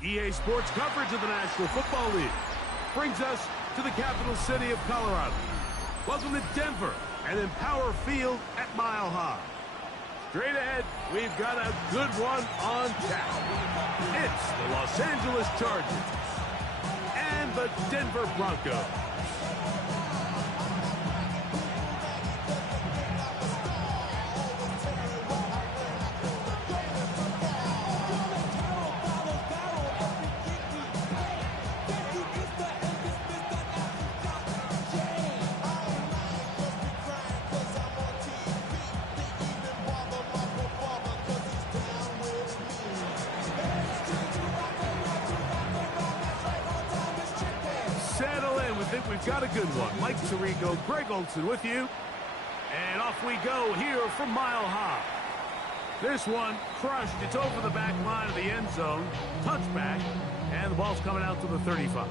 EA Sports coverage of the National Football League brings us to the capital city of Colorado. Welcome to Denver and Empower Field at Mile High. Straight ahead, we've got a good one on tap. It's the Los Angeles Chargers and the Denver Broncos. We've got a good one. Mike Tirico, Greg Olson with you. And off we go here from Mile High. This one crushed. It's over the back line of the end zone. Touchback. And the ball's coming out to the 35.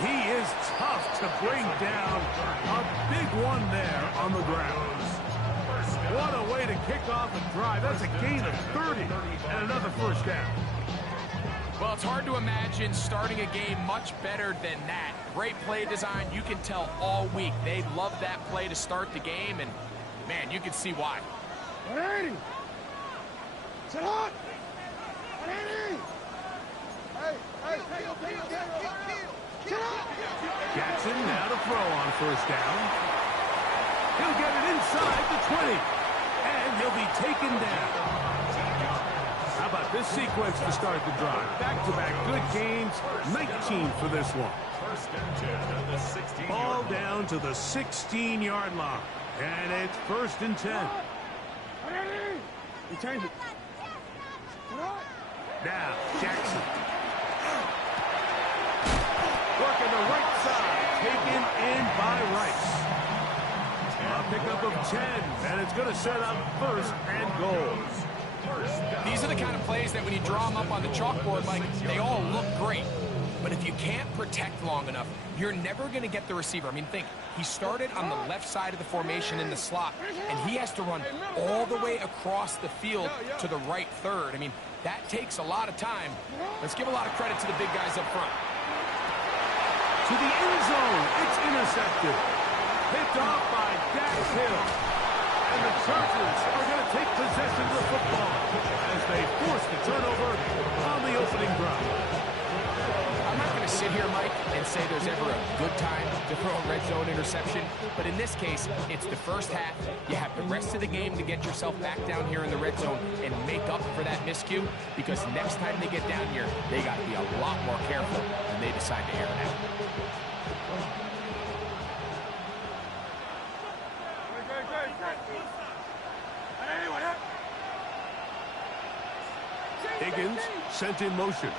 He is tough to bring down. A big one there on the ground. What a way to kick off a drive. That's a gain of 30 and another first down. Well, it's hard to imagine starting a game much better than that. Great play design. You can tell all week they love that play to start the game, and man, you can see why. 180. Sit hot. 180. Hey. Jackson now to throw on first down. He'll get it inside the 20. And he'll be taken down. How about this sequence to start the drive? Back-to-back good games. 19 for this one. Ball down to the 16-yard line. And it's 1st and 10. He changed it. Now, Jackson. Working the right side. Taken in by Rice. A pickup of 10. And it's going to set up 1st and goal. These are the kind of plays that when you draw them up on the chalkboard, like, they all look great. But if you can't protect long enough, you're never going to get the receiver. I mean, think, he started on the left side of the formation in the slot, and he has to run all the way across the field to the right third. I mean, that takes a lot of time. Let's give a lot of credit to the big guys up front. To the end zone, it's intercepted. Picked off by Dax Hill. And the Chargers are going to take possession of the football as they force the turnover on the opening drive. I'm not going to sit here, Mike, and say there's ever a good time to throw a red zone interception, but in this case, it's the first half. You have the rest of the game to get yourself back down here in the red zone and make up for that miscue, because next time they get down here, they got to be a lot more careful when they decide to air it out. Higgins sent in motion.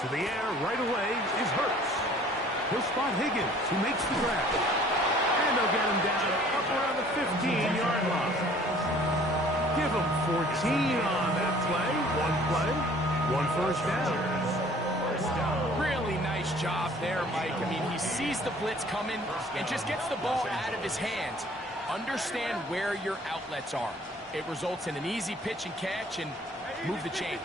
To the air right away is Hurts. He'll spot Higgins, who makes the grab. And they'll get him down up around the 15-yard line. Give him 14 on that play. One first down. Really nice job there, Mike. I mean, he sees the blitz coming and just gets the ball out of his hands. Understand where your outlets are. It results in an easy pitch and catch and move the chains.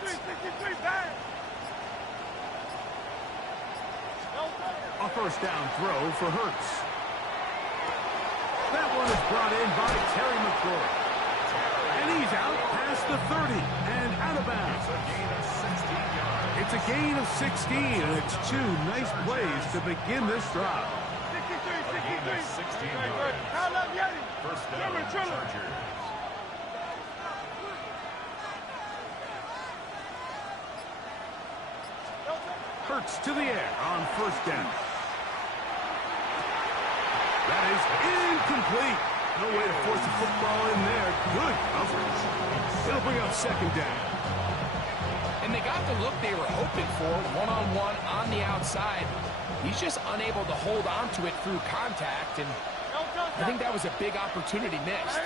A first down throw for Hurts. That one is brought in by Terry McLaurin. And he's out past the 30 and out of bounds. It's a gain of 16, and it's 2 nice plays to begin this drive. First down, Chargers. Hurts to the air on first down. That is incomplete. No way to force the football in there. Good coverage. It'll bring up second down. And they got the look they were hoping for, one-on-one on the outside. He's just unable to hold on to it through contact, and I think that was a big opportunity missed.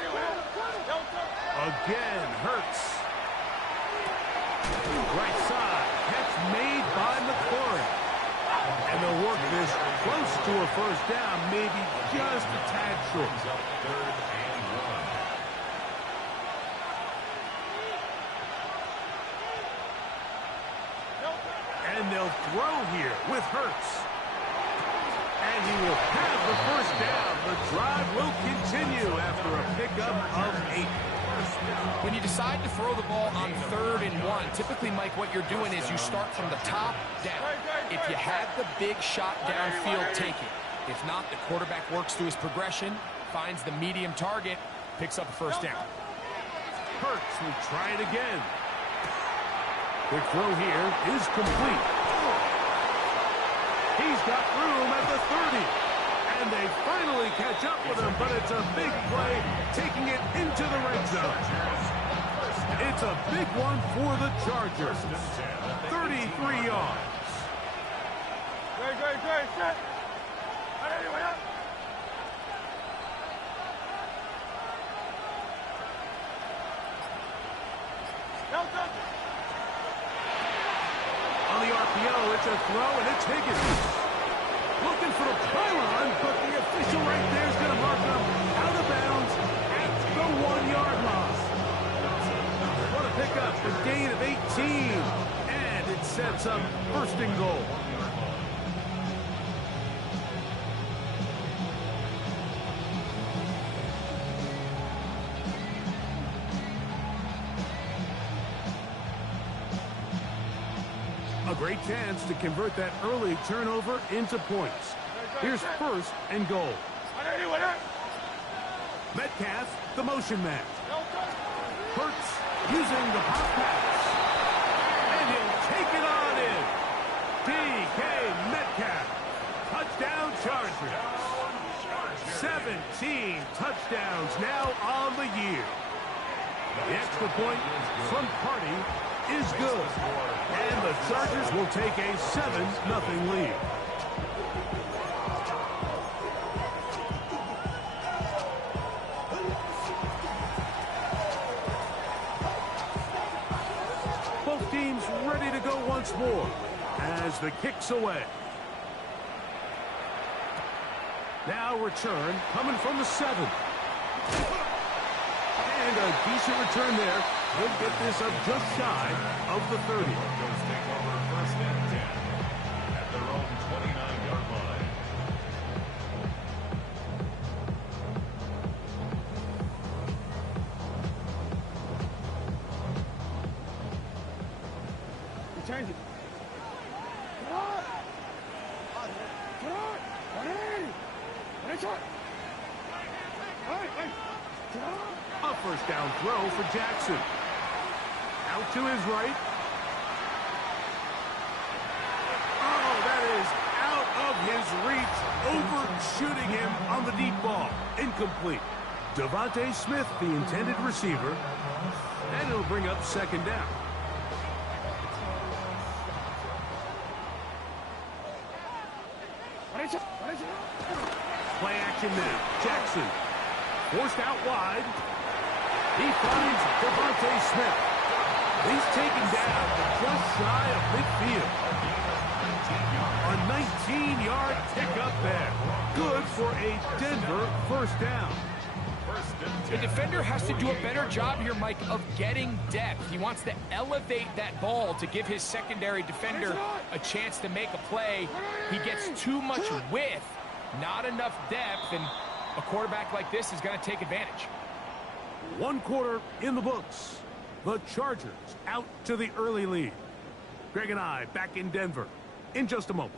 Again, Hurts. Right side, catch made by McLaurin. And they'll work this close to a first down, maybe just a tad short. Third and 1. And they'll throw here with Hurts. And he will have the first down. The drive will continue after a pickup of 8. When you decide to throw the ball on 3rd and 1, typically, Mike, what you're doing is you start from the top down. If you have the big shot downfield, take it. If not, the quarterback works through his progression, finds the medium target, picks up a first down. Hurts will try it again. Quick throw here is complete. He's got room at the 30. And they finally catch up with him, but it's a big play, taking it into the red zone. It's a big one for the Chargers. 33 yards. Great, set. On the RPO, it's a throw, and it's Higgins. Looking for the pylon, but the official right there is going to mark him out of bounds at the 1-yard line. What a pickup, a gain of 18, and it sets up 1st and goal. A great chance to convert that early turnover into points. Here's 1st and goal. Metcalf, the motion man. Hurts using the pop pass. And he'll take it on in. DK Metcalf. Touchdown Chargers. 17 touchdowns now on the year. The extra point from Party is good. And the Chargers will take a 7-0 lead. Both teams ready to go once more as the kick's away. Now return coming from the 7. And a decent return there. He'll get this up just shy of the 30. Broncos take over 1st and 10 at their own 29-yard line. You change it. A first down throw for Jackson. Out to his right. Oh, that is out of his reach, overshooting him on the deep ball. Incomplete. Devontae Smith, the intended receiver, and it'll bring up 2nd down. Play action now. Jackson forced out wide. He finds Devontae Smith. He's taken down just shy of midfield. A 19-yard pickup there. Good for a Denver first down. The defender has to do a better job here, Mike, of getting depth. He wants to elevate that ball to give his secondary defender a chance to make a play. He gets too much width, not enough depth, and a quarterback like this is going to take advantage. 1 quarter in the books. The Chargers out to the early lead. Greg and I back in Denver in just a moment.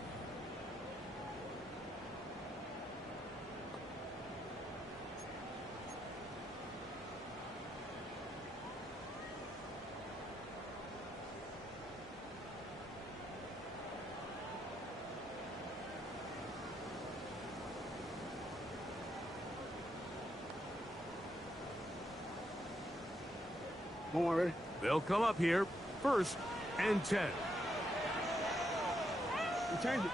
One more, ready? They'll come up here. First and 10. You change it.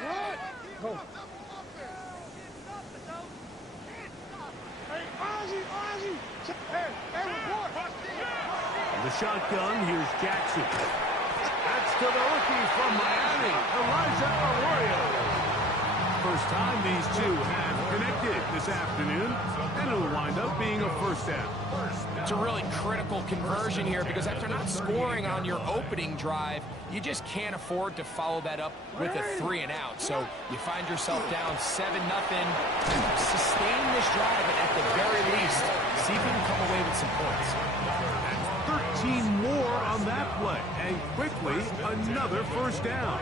What? Go. Hey, Ozzie, Ozzie. Hey, report. The shotgun, here's Jackson. That's to the rookie from Miami, Elijah Arroyo. First time these two have connected this afternoon, and it'll wind up being a first down. It's a really critical conversion here because after not scoring on your opening drive, you just can't afford to follow that up with a 3-and-out. So you find yourself down 7-0. Sustain this drive, and at the very least, see if you can come away with some points. 13 more on that play, and quickly another first down.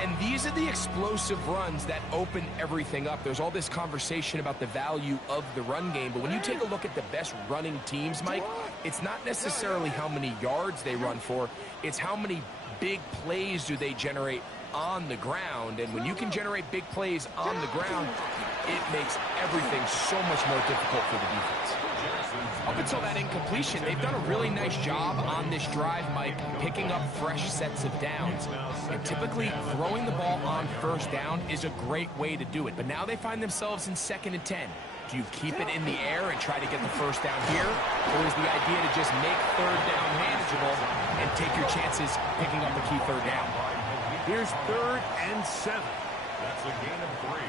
And these are the explosive runs that open everything up. There's all this conversation about the value of the run game, but when you take a look at the best running teams, Mike, it's not necessarily how many yards they run for, it's how many big plays do they generate on the ground. And when you can generate big plays on the ground, it makes everything so much more difficult for the defense. Up until that incompletion, they've done a really nice job on this drive, Mike, picking up fresh sets of downs. And typically, throwing the ball on first down is a great way to do it. But now they find themselves in 2nd and 10. Do you keep it in the air and try to get the first down here? Or is the idea to just make third down manageable and take your chances picking up the key third down? Here's 3rd and 7. That's a gain of 3.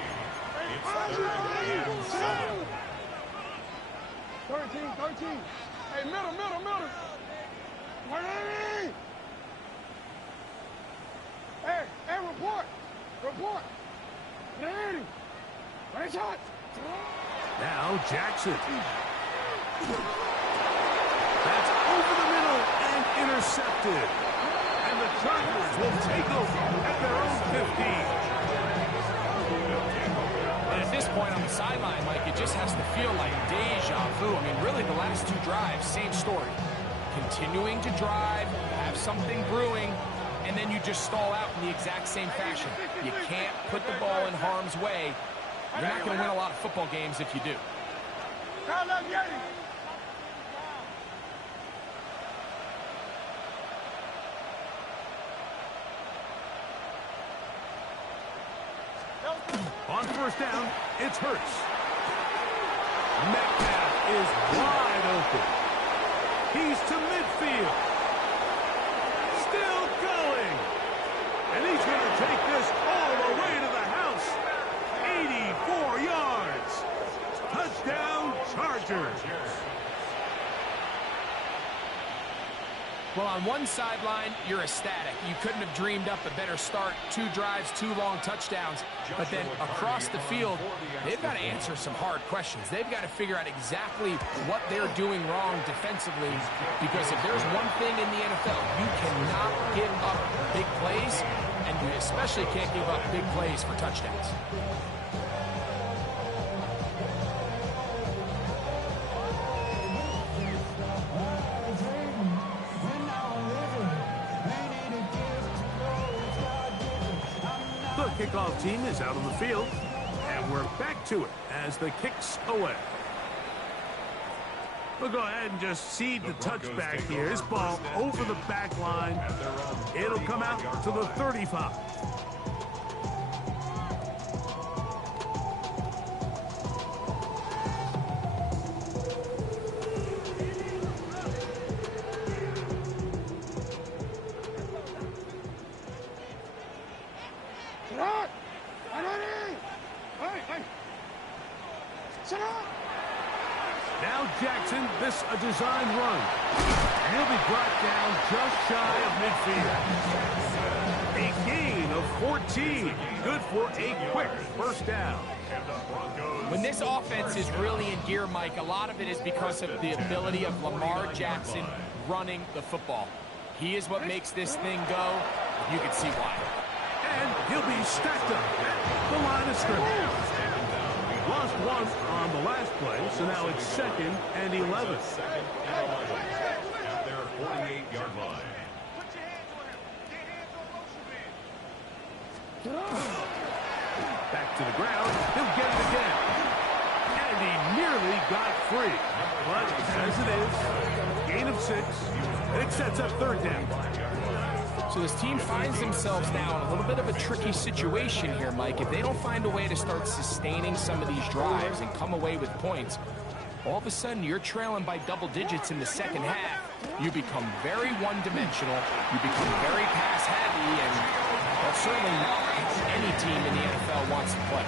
It's 3rd and 7. 13. Hey, middle. Miami! Hey, report. Miami! Right shot. Now Jackson. That's over the middle and intercepted. And the Chargers will take over at their own 15. And at this point on the sideline, Mike, it just has to feel like deja vu. I mean, really, the last 2 drives, same story. Continuing to drive, have something brewing, and then you just stall out in the exact same fashion. You can't put the ball in harm's way. You're not going to win a lot of football games if you do. On first down, it's Hurts. Metcalf is wide open. He's to midfield. Still going. And he's going to take this all the way to the house. 84 yards. Touchdown, Chargers. Well, on one sideline, you're ecstatic. You couldn't have dreamed up a better start. 2 drives, 2 long touchdowns. But then across the field, they've got to answer some hard questions. They've got to figure out exactly what they're doing wrong defensively. Because if there's one thing in the NFL, you cannot give up big plays, and you especially can't give up big plays for touchdowns. The kickoff team is out on the field, and we're back to it as the kick's away. We'll go ahead and just cede the touchback here. This ball over the back line. It'll come out to the 35. Now Jackson, this a design run. And he'll be brought down just shy of midfield. A gain of 14. Good for a quick first down. When this offense is really in gear, Mike, a lot of it is because of the ability of Lamar Jackson running the football. He is what makes this thing go. You can see why. And he'll be stacked up at the line of scrimmage. Lost one on the last play, so now it's 2nd and 11. At their 48-yard line. Back to the ground. He'll get it again. And he nearly got free. But as it is, Gain of 6. And it sets up third down. So this team finds themselves now in a little bit of a tricky situation here, Mike. If they don't find a way to start sustaining some of these drives and come away with points, all of a sudden you're trailing by double digits in the second half. You become very one-dimensional. You become very pass-heavy, and that's certainly not any team in the NFL wants to play.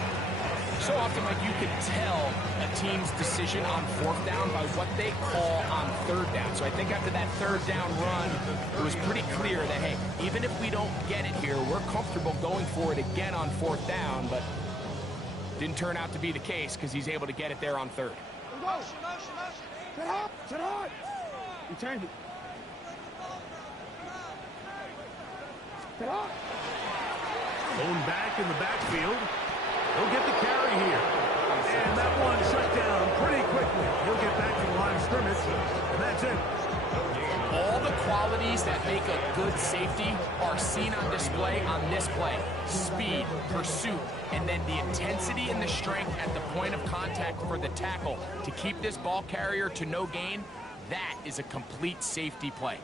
So often, Mike, you can tell a team's decision on fourth down by what they call on third down. So I think after that third down run, it was pretty clear that, hey, even if we don't get it here, we're comfortable going for it again on fourth down, but didn't turn out to be the case because he's able to get it there on third. Sit hard. Sit hard. You change it. Sit hard. Going back in the backfield. He'll get the carry here. And that one shut down pretty quickly. He'll get back to the line of scrimmage, and that's it. All the qualities that make a good safety are seen on display on this play. Speed, pursuit, and then the intensity and the strength at the point of contact for the tackle to keep this ball carrier to no gain. That is a complete safety play.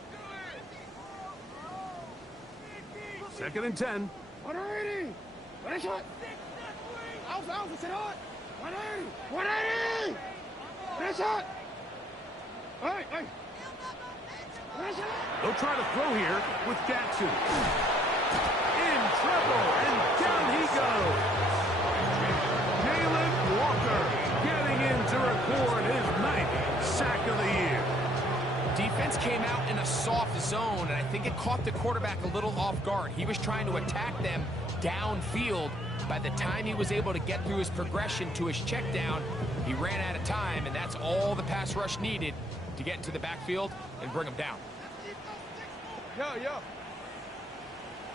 2nd and 10. 180. Ready, shot. Alpha, sit hard. 180. 180. Ready, shot. Hey. Ready, shot. They'll try to throw here with Jackson. In trouble, and down he goes. Jalen Walker getting in to record his 9th sack of the year. Defense came out in a soft zone, and I think it caught the quarterback a little off guard. He was trying to attack them downfield. By the time he was able to get through his progression to his check down, he ran out of time, and that's all the pass rush needed to get into the backfield and bring him down. Yo.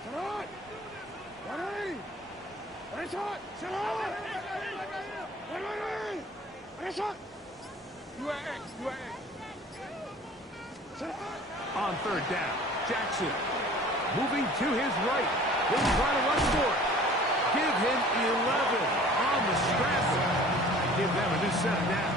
Sit hard. 180. Ready, shot. Sit hard. 180. Ready, shot. You are X. Sit hard. On third down, Jackson moving to his right. He'll try to run for it. Give him 11 on the scramble. Give them a new set down.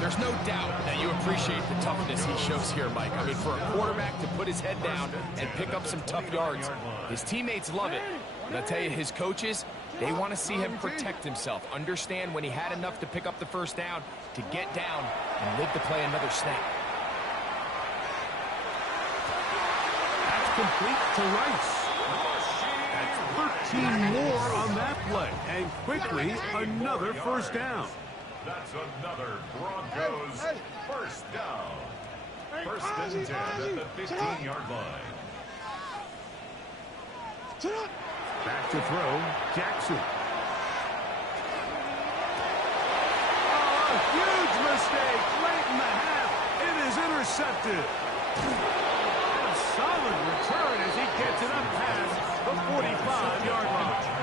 There's no doubt that you appreciate the toughness he shows here, Mike. I mean, for a quarterback to put his head down and pick up some tough yards, his teammates love it. And I'll tell you, his coaches, they want to see him protect himself, understand when he had enough to pick up the first down, to get down and live to play another snap. That's complete to Rice. That's 13 more on that play. And quickly, another first down. That's another Broncos first down. First and 10 at the 15-yard line. Back to throw, Jackson. Oh, a huge mistake late in the half. It is intercepted. A solid return as he gets it up past the 45-yard line.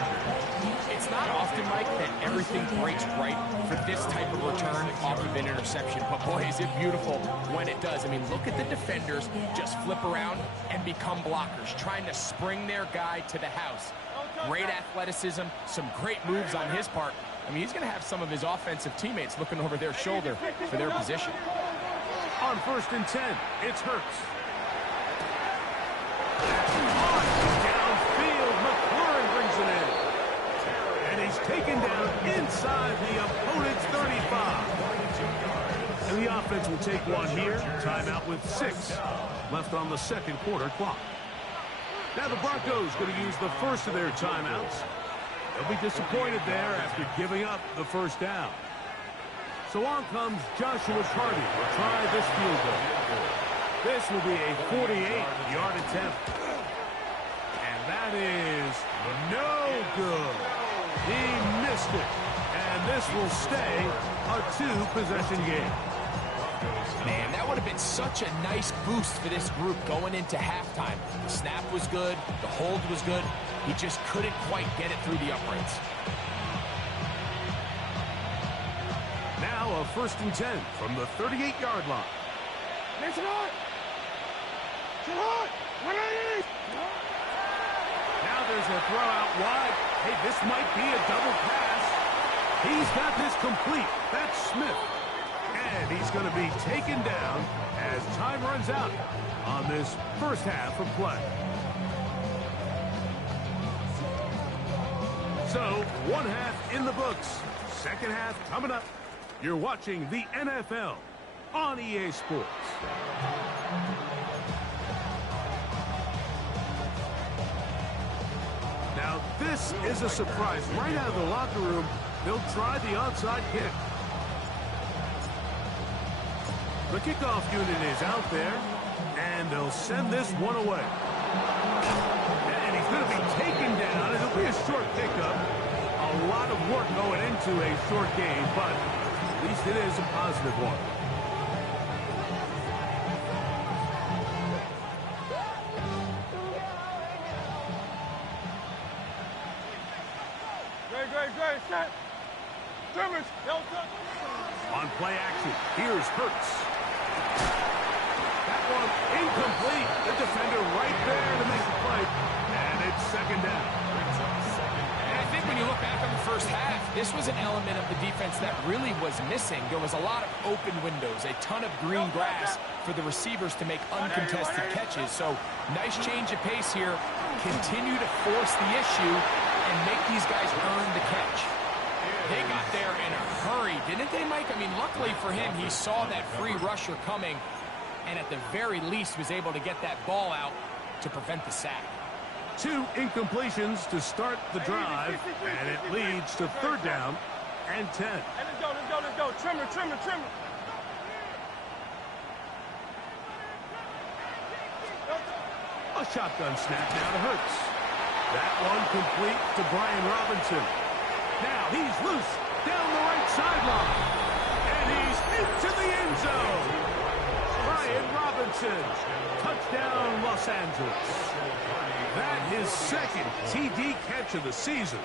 It's not often, Mike, that everything breaks right for this type of return off of an interception. But, boy, is it beautiful when it does. I mean, look at the defenders just flip around and become blockers, trying to spring their guy to the house. Great athleticism, some great moves on his part. I mean, he's going to have some of his offensive teammates looking over their shoulder for their position. On 1st and 10, it's Hurts. Downfield, McLaurin brings it in. And he's taken down inside the opponent's 35. And the offense will take one here. Timeout with 6 left on the second quarter clock. Now the Broncos going to use the first of their timeouts. They'll be disappointed there after giving up the first down. So on comes Joshua Carty to try this field goal. This will be a 48-yard attempt. And that is no good. He missed it. And this will stay a 2-possession game. Man, that would have been such a nice boost for this group going into halftime. The snap was good. The hold was good. He just couldn't quite get it through the uprights. Now a 1st and 10 from the 38-yard line. Sit hard. 180. Now there's a throw out wide. Hey, this might be a double pass. He's got this complete. That's Smith. And he's going to be taken down as time runs out on this first half of play. So, one half in the books. Second half coming up. You're watching the NFL on EA Sports. Now, this is a surprise. Right out of the locker room, they'll try the onside kick. The kickoff unit is out there, and they'll send this one away. And he's going to be taken down. It'll be a short pickup. A lot of work going into a short game, but at least it is a positive one. Great, set. Trimmers, On play action, here's Hurts. That one incomplete. The defender right there to make the play, and it's second down. And I think when you look back on the first half, this was an element of the defense that really was missing. There was a lot of open windows, a ton of green grass for the receivers to make uncontested catches. So nice change of pace here. Continue to force the issue and make these guys earn the catch. They got there in a hurry, didn't they, Mike? I mean, luckily for him, he saw that free rusher coming and at the very least was able to get that ball out to prevent the sack. 2 incompletions to start the drive, and it leads to third down and 10. Hey, let's go. Trimmer. A shotgun snap now to Hurts. That one complete to Brian Robinson. Now he's loose down the right sideline. And he's into the end zone. Brian Robinson. Touchdown, Los Angeles. That his second TD catch of the season.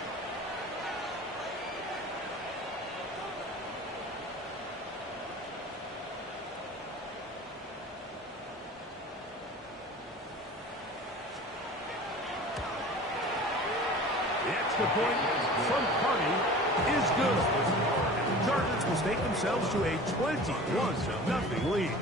The extra point from Carney is good. And the Chargers will stake themselves to a 21-0 lead.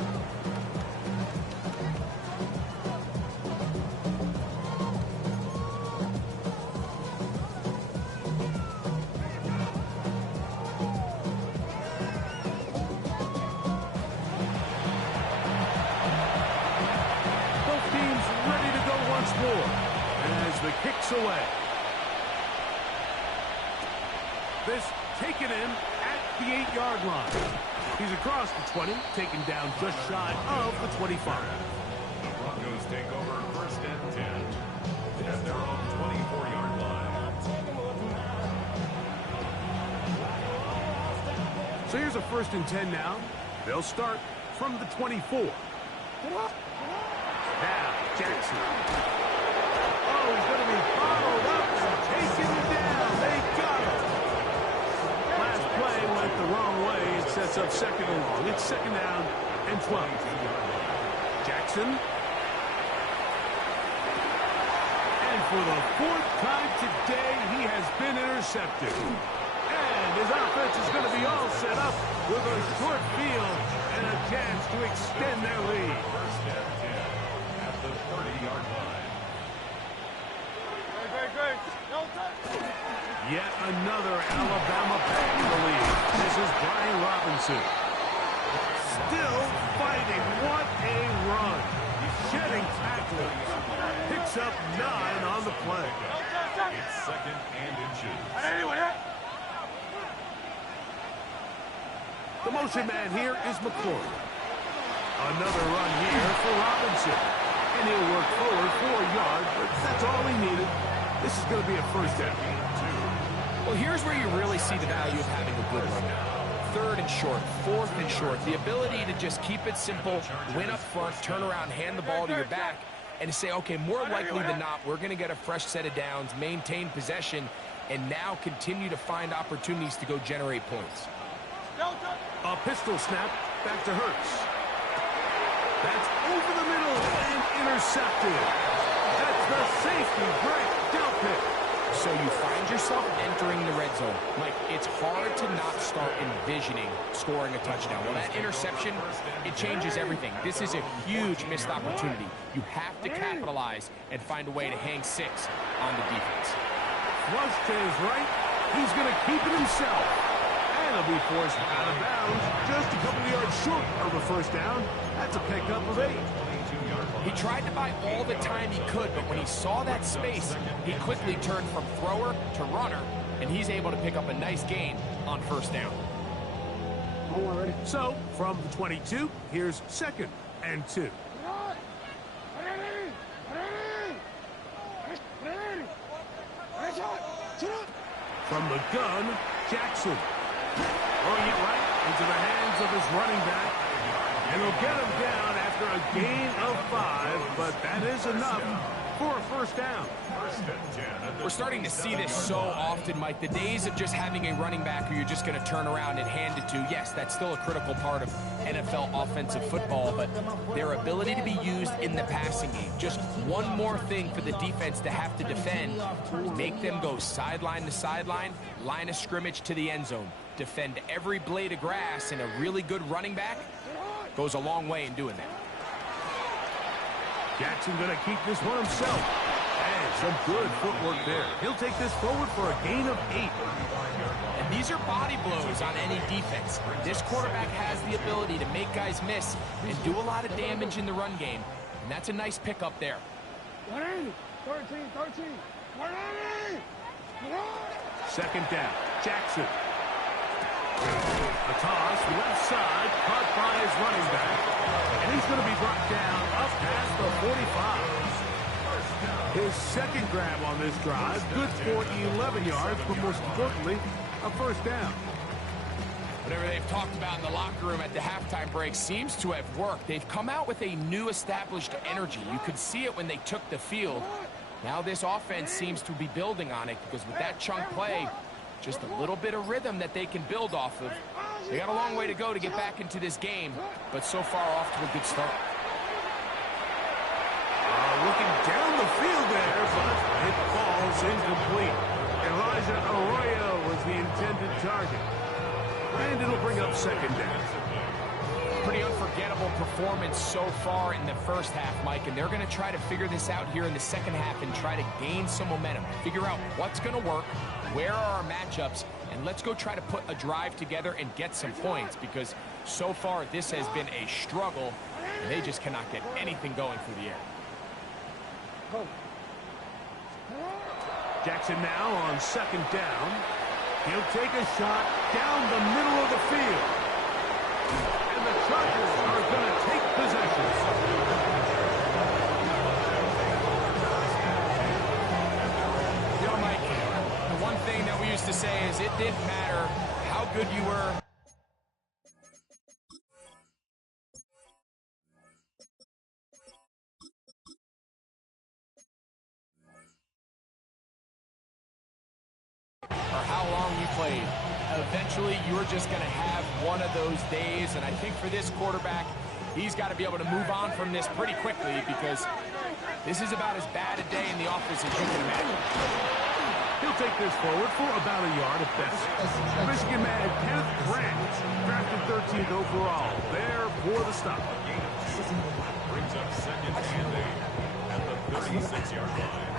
Both teams ready to go once more as the kick's away. This taken in at the 8-yard line. He's across the 20, taken down just shy of the 25. The Broncos take over first and 10 at their own 24-yard line. So here's a first and 10 now. They'll start from the 24. Now, Jackson. Oh, he's going to be followed up and taken down. They got him. Last play went the wrong way. It sets up second and long. It's second down and 12. Jackson. And for the 4th time today, he has been intercepted. And his offense is going to be all set up with a short field and a chance to extend their lead. First and 10 at the 30-yard line. Great. Yet another Alabama back in the lead. This is Brian Robinson. Still fighting. What a run. Shedding tackles. Picks up 9 on the play. It's second and inches. The motion man here is McCoy. Another run here for Robinson. And he'll work forward 4 yards, but that's all he needed. This is going to be a first down. Well, here's where you really see the value of having a good run. 3rd and short, 4th and short. The ability to just keep it simple, win up front, turn around, hand the ball to your back, and to say, okay, more likely than not, we're going to get a fresh set of downs, maintain possession, and now continue to find opportunities to go generate points. A pistol snap back to Hurts. That's over the middle and intercepted. That's the safety, Greg Delpit. So you find yourself entering the red zone. Mike, it's hard to not start envisioning scoring a touchdown. Well, that interception, it changes everything. This is a huge missed opportunity. You have to capitalize and find a way to hang 6 on the defense. Flush to his right. He's going to keep it himself. And he'll be forced out of bounds just a couple of yards short of a first down. That's a pickup of 8. He tried to buy all the time he could, but when he saw that space, he quickly turned from thrower to runner, and he's able to pick up a nice gain on first down. So, from the 22, here's 2nd and 2. From the gun, Jackson. Throwing it right into the hands of his running back. And he'll get him down after a gain of 5, but that is enough for a first down. We're starting to see this so often, Mike. The days of just having a running back who you're just going to turn around and hand it to, yes, that's still a critical part of NFL offensive football, but their ability to be used in the passing game, just one more thing for the defense to have to defend, make them go sideline to sideline, line of scrimmage to the end zone, defend every blade of grass, and a really good running back goes a long way in doing that. Jackson going to keep this one himself. And some good footwork there. He'll take this forward for a gain of 8. And these are body blows on any defense. This quarterback has the ability to make guys miss and do a lot of damage in the run game. And that's a nice pickup there. 180, 13. 180. 2nd down. Jackson. A toss, left side, caught by his running back. And he's going to be brought down up past the 45. His 2nd grab on this drive, good for 11 yards, but most importantly, a first down. Whatever they've talked about in the locker room at the halftime break seems to have worked. They've come out with a new established energy. You could see it when they took the field. Now this offense seems to be building on it because with that chunk play, just a little bit of rhythm that they can build off of. They got a long way to go to get back into this game, but so far off to a good start. Looking down the field there, but it falls incomplete. Elijah Arroyo was the intended target. And it'll bring up 2nd down. Pretty unforgettable performance so far in the first half, Mike, and they're going to try to figure this out here in the second half and try to gain some momentum. Figure out what's going to work, where are our matchups, and let's go try to put a drive together and get some points because so far this has been a struggle, and they just cannot get anything going through the air. Jackson now on 2nd down. He'll take a shot down the middle of the field. And the Chargers are going to take possession. You know, Mike, the one thing that we used to say is it didn't matter how good you were. Or how long you played. Eventually, you're just going to have one of those days, and I think for this quarterback, he's got to be able to move on from this pretty quickly because this is about as bad a day in the office as you can imagine. He'll take this forward for about a yard at best. Michigan man Kenneth Grant, drafted 13th overall, there for the stop. Brings up 2nd and 8 at the 36-yard line.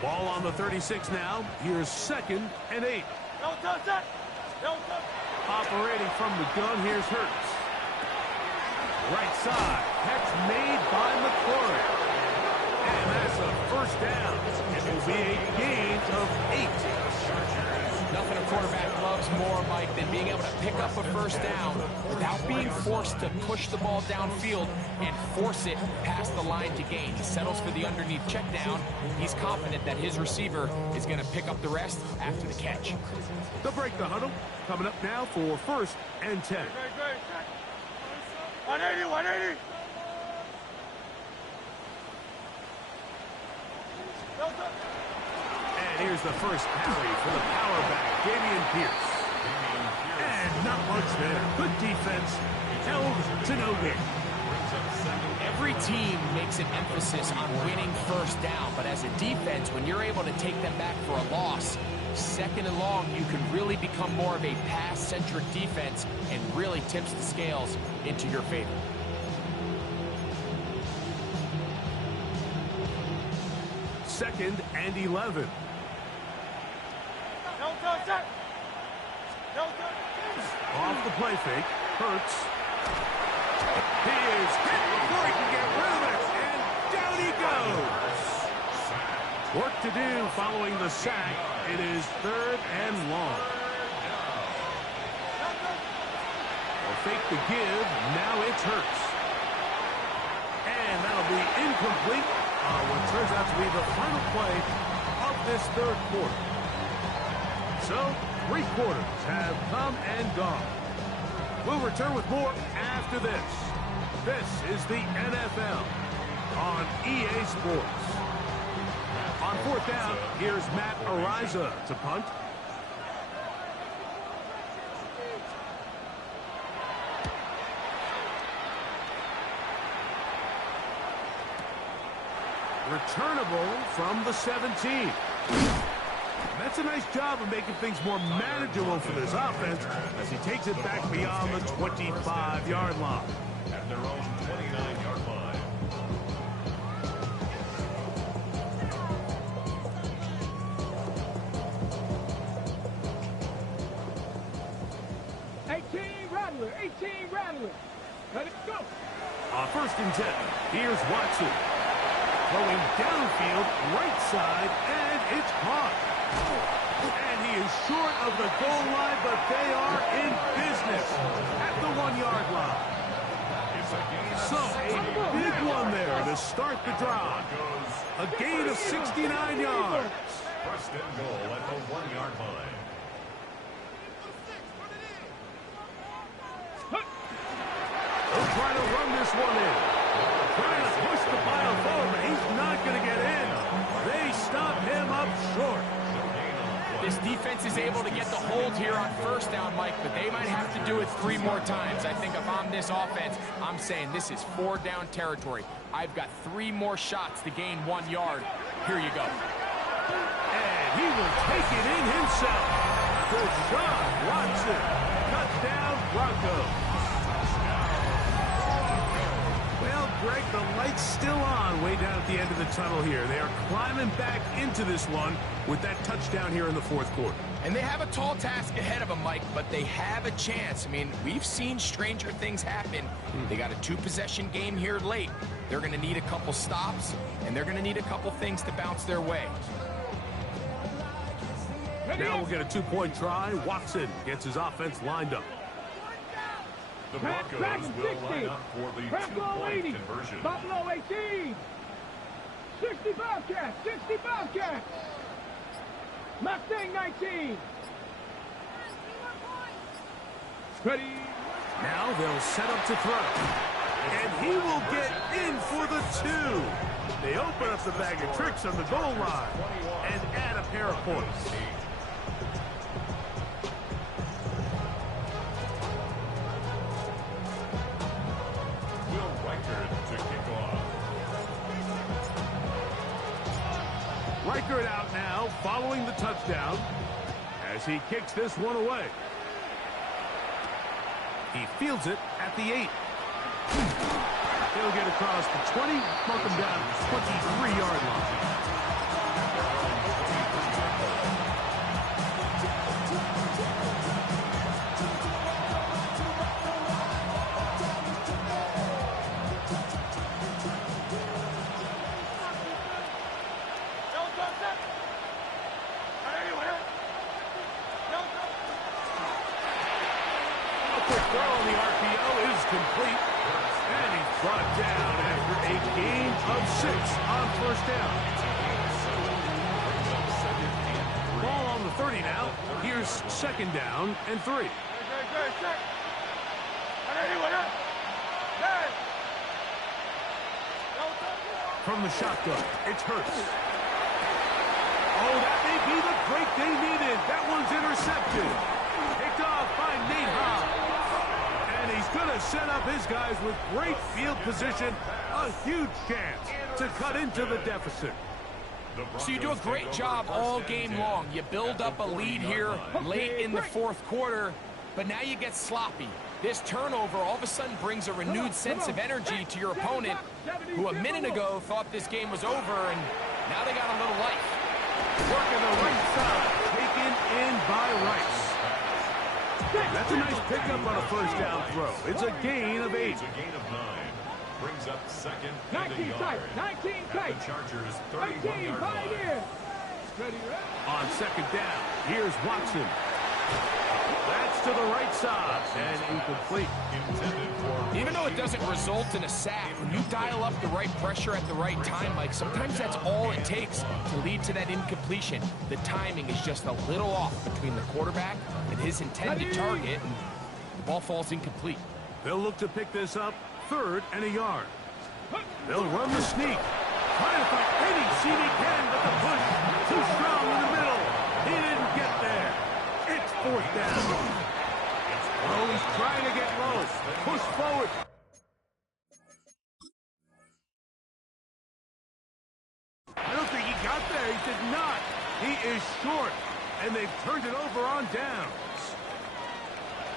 Ball on the 36 now. Here's 2nd and 8. Operating from the gun, here's Hurts. Right side, catch made by McLaurin. And that's a first down. It will be a gain of 8. Nothing a quarterback loves more, Mike, than being able to pick up a first down without being forced to push the ball downfield and force it past the line to gain. He settles for the underneath check down. He's confident that his receiver is going to pick up the rest after the catch. They'll break the huddle. Coming up now for 1st and 10. 180. And here's the first carry for the power back, Dameon Pierce. And not much there. Good defense. Held to no gain. Every team makes an emphasis on winning first down, but as a defense, when you're able to take them back for a loss, second and long, you can really become more of a pass-centric defense and really tips the scales into your favor. Second and 11. Off the play fake. Hurts. He is hit before he can get rid of it. And down he goes. Work to do following the sack. It is third and long. They'll fake the give. Now it's Hurts. And that'll be incomplete on what turns out to be the final play of this third quarter. So, 3 quarters have come and gone. We'll return with more after this. This is the NFL on EA Sports. On 4th down, here's Matt Araiza to punt. Returnable from the 17. That's a nice job of making things more manageable for this offense as he takes it back beyond the 25-yard line. At their own 29-yard line. Rattler. Let it go. On 1st and 10, here's Watson. Throwing downfield, right side, and it's caught. And he is short of the goal line, but they are in business at the 1-yard line. So, a big one there to start the drive. A gain of 69 yards. First and goal at the 1-yard line. They'll try to run this one in. Trying to push the pile forward, but he's not going to get in. They stop him up short. This defense is able to get the hold here on 1st down, Mike, but they might have to do it 3 more times. I think if I'm this offense, I'm saying this is 4-down territory. I've got 3 more shots to gain 1 yard. Here you go. And he will take it in himself. Deshaun Watson. Touchdown, Broncos. Well, Greg, the light's still on way down at the end of the tunnel here. They are climbing back into this one with that touchdown here in the 4th quarter. And they have a tall task ahead of them, Mike, but they have a chance. I mean, we've seen stranger things happen. They got a 2-possession game here late. They're going to need a couple stops, and they're going to need a couple things to bounce their way. Now we'll get a 2-point try. Watson gets his offense lined up. The Broncos will line up for the 2-point conversion. Buffalo 18. 65 cats. 65 cats. Mustang 19. Ready. Now they'll set up to throw. And he will get in for the 2. They open up the bag of tricks on the goal line and add a pair of points. Reichert out now, following the touchdown, as he kicks this one away. He fields it at the 8. He'll get across the 20, mark him down at the 23-yard line. Throw on the RPO is complete. And he's brought down after a gain of 6 on 1st down. Ball on the 30 now. Here's 2nd down and 3. From the shotgun, it's Hurts. Oh, that may be the break they needed. That one's intercepted. Picked off by Nate Hobbs. And he's going to set up his guys with great field position. A huge chance to cut into the deficit. So you do a great job all game long. You build up a lead here late in the fourth quarter, but now you get sloppy. This turnover all of a sudden brings a renewed sense of energy to your opponent, who a minute ago thought this game was over, and now they got a little life. Working the right side, taken in by Rice. That's a nice pickup on a first down throw. It's a gain of 8. It's a gain of 9. Brings up second 19 tight, 19 tight. The Chargers 13, 31-yard right line. here. Ready, On second down, here's Watson. That's to the right side and incomplete. Intended for Even though it doesn't result in a sack, when you dial up the right pressure at the right time, Mike, sometimes that's all it takes to lead to that incompletion. The timing is just a little off between the quarterback and his intended target, and the ball falls incomplete. They'll look to pick this up, 3rd and a yard. They'll run the sneak. Trying to find any seam he can, but the push too strong in the middle. He didn't get there. It's 4th down. Oh, he's trying to get low. Push forward. I don't think he got there. He did not. He is short, and they've turned it over on downs.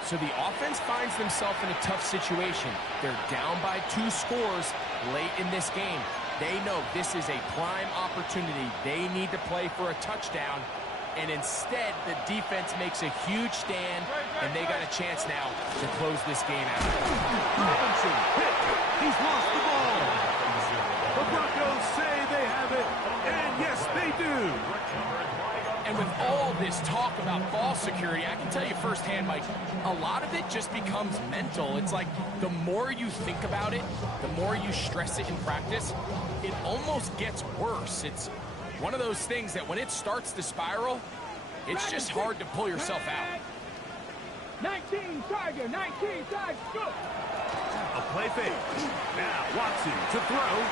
So the offense finds themselves in a tough situation. They're down by 2 scores late in this game. They know this is a prime opportunity. They need to play for a touchdown, and instead the defense makes a huge stand, and they got a chance now to close this game out. Robinson hit. He's lost the ball. The Broncos say they have it, and yes, they do. And with all this talk about ball security, I can tell you firsthand, Mike, a lot of it just becomes mental. It's like the more you think about it, the more you stress it in practice, it almost gets worse. It's one of those things that when it starts to spiral, it's just hard to pull yourself out. 19 Tiger, 19 Tiger, go! A play fake. Now Watson to throw.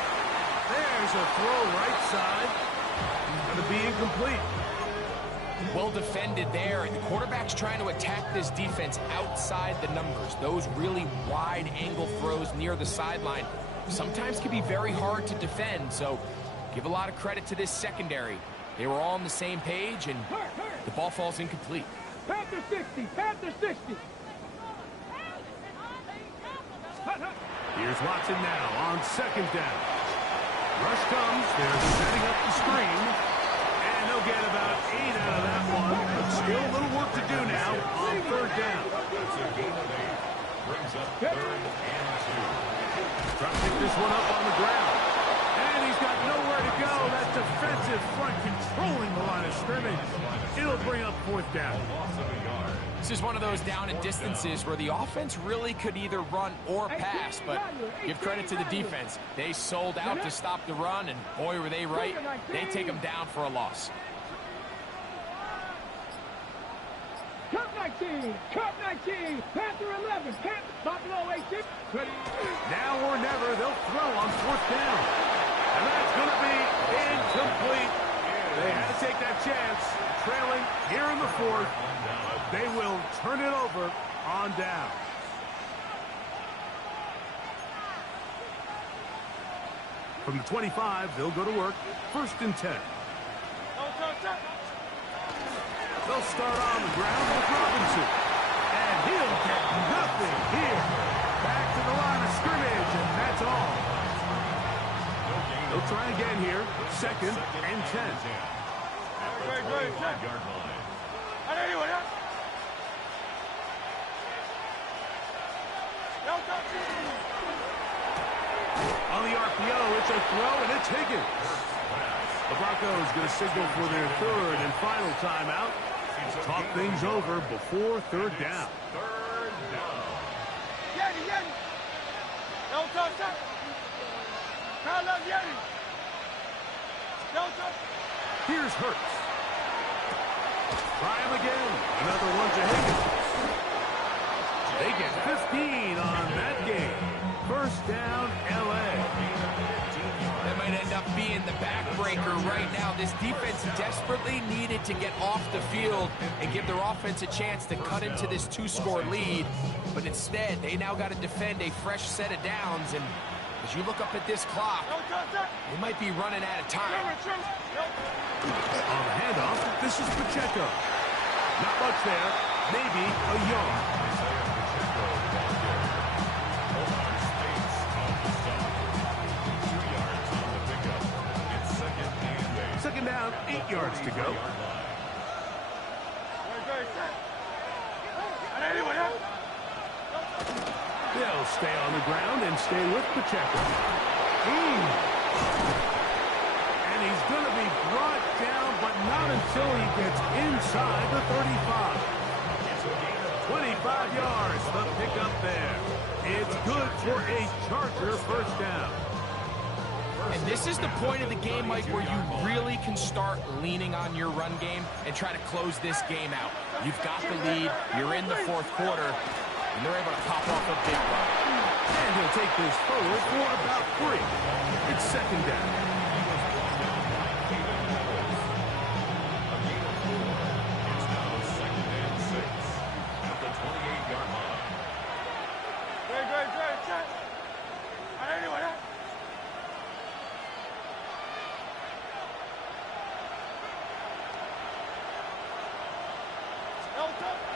There's a throw right side. Going to be incomplete. Well defended there, and the quarterback's trying to attack this defense outside the numbers. Those really wide angle throws near the sideline sometimes can be very hard to defend, so give a lot of credit to this secondary. They were all on the same page, and the ball falls incomplete. Panther 60, Panther 60. Here's Watson now on second down. Rush comes. They're setting up the screen. And they'll get about 8 out of that one. But still a little work to do now on 3rd down. That's a gain of 8. Brings up 3rd and 2. Trying to pick this one up on the ground. And he's got nowhere to go. That defensive front controlling the line of scrimmage. It'll bring up 4th down. Loss of a yard. This is one of those down and distances where the offense really could either run or pass, but give credit to the defense. They sold out to stop the run, and boy, were they right. They take them down for a loss. Cup 19, Cup 19, Panther 11, Panther, Buffalo 18. Ready? Now or never, they'll throw on 4th down. And that's going to be incomplete. They had to take that chance. Trailing here in the 4th. They will turn it over on down. From the 25, they'll go to work. 1st and 10. They'll start on the ground with Robinson. And he'll get nothing here. Back to the line of scrimmage, and that's all. They'll try again here. 2nd and 10. At the 25-yard line. On the RPO, it's a throw, and it's Higgins. The Broncos going to signal for their 3rd and final timeout. Talk things over before 3rd down. 3rd down. Here's Hurts. Try him again. Another one to Higgins. They get 15 on that game. 1st down, L.A. That might end up up being the backbreaker right now. This defense desperately needed to get off the field and give their offense a chance to cut into this 2-score lead. But instead, they now got to defend a fresh set of downs. And as you look up at this clock, they might be running out of time. On the handoff, this is Pacheco. Not much there. Maybe a yard. Second down, 8 yards to go. They'll stay on the ground and stay with Pacheco. And he's going to be brought down, but not until he gets inside the 35. 25 yards, the pickup there. It's good for a Charger first down. And this is the point of the game, Mike, where you really can start leaning on your run game and try to close this game out. You've got the lead, you're in the fourth quarter, and they're able to pop off a big run. And he'll take this forward for about 3. It's second down.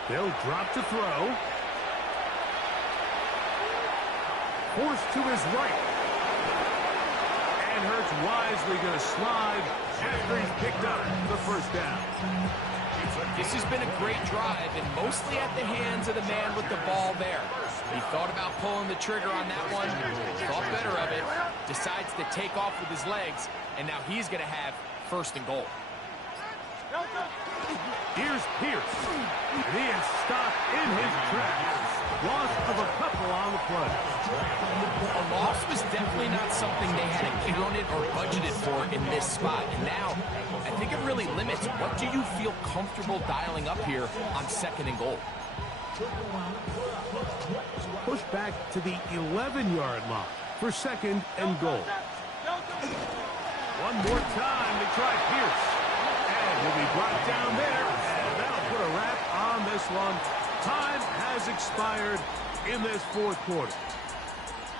They'll drop to throw. Forced to his right. And Hurts wisely going to slide after he's picked up the first down. This has been a great drive, and mostly at the hands of the man with the ball there. He thought about pulling the trigger on that one, thought better of it, decides to take off with his legs, and now he's going to have first and goal. Here's Pierce. And he is stopped in his tracks. Loss of a couple on the play. A loss was definitely not something they had accounted or budgeted for in this spot. And now, I think it really limits what do you feel comfortable dialing up here on second and goal. Push back to the 11-yard line for second and goal. One more time to try Pierce. And he'll be brought down there. And that'll put a wrap on this one. Time has expired in this fourth quarter.